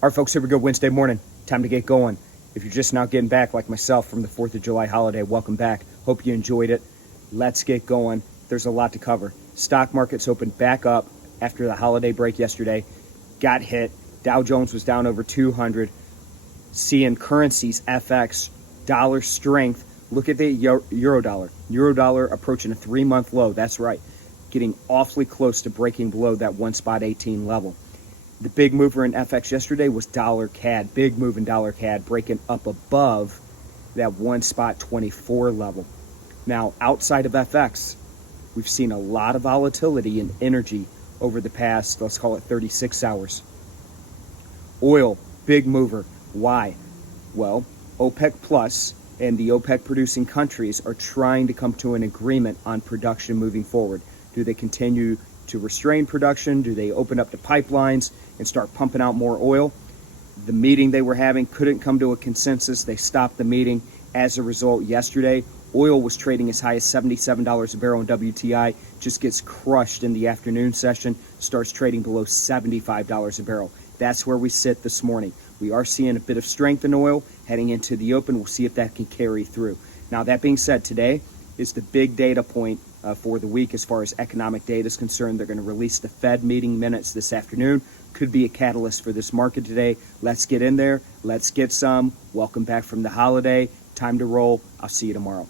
All right, folks, here we go. Wednesday morning. Time to get going. If you're just now getting back like myself from the 4th of July holiday, welcome back. Hope you enjoyed it. Let's get going. There's a lot to cover. Stock markets opened back up after the holiday break yesterday. Got hit. Dow Jones was down over 200. Seeing currencies, FX, dollar strength. Look at the euro dollar. Euro dollar approaching a 3-month low. That's right. Getting awfully close to breaking below that 1.18 level. The big mover in FX yesterday was dollar CAD. Big move in dollar CAD, breaking up above that 1.24 level. Now, outside of FX, we've seen a lot of volatility in energy over the past, let's call it 36 hours. Oil, big mover. Why? Well, OPEC Plus and the OPEC producing countries are trying to come to an agreement on production moving forward. Do they continue to restrain production? Do they open up the pipelines and start pumping out more oil? The meeting they were having couldn't come to a consensus. They stopped the meeting. As a result, yesterday, oil was trading as high as $77 a barrel, and WTI just gets crushed in the afternoon session, starts trading below $75 a barrel. That's where we sit this morning. We are seeing a bit of strength in oil heading into the open. We'll see if that can carry through. Now, that being said, today is the big data point for the week as far as economic data is concerned. They're going to release the Fed meeting minutes this afternoon. Could be a catalyst for this market today. Let's get in there. Let's get some. Welcome back from the holiday. Time to roll. I'll see you tomorrow.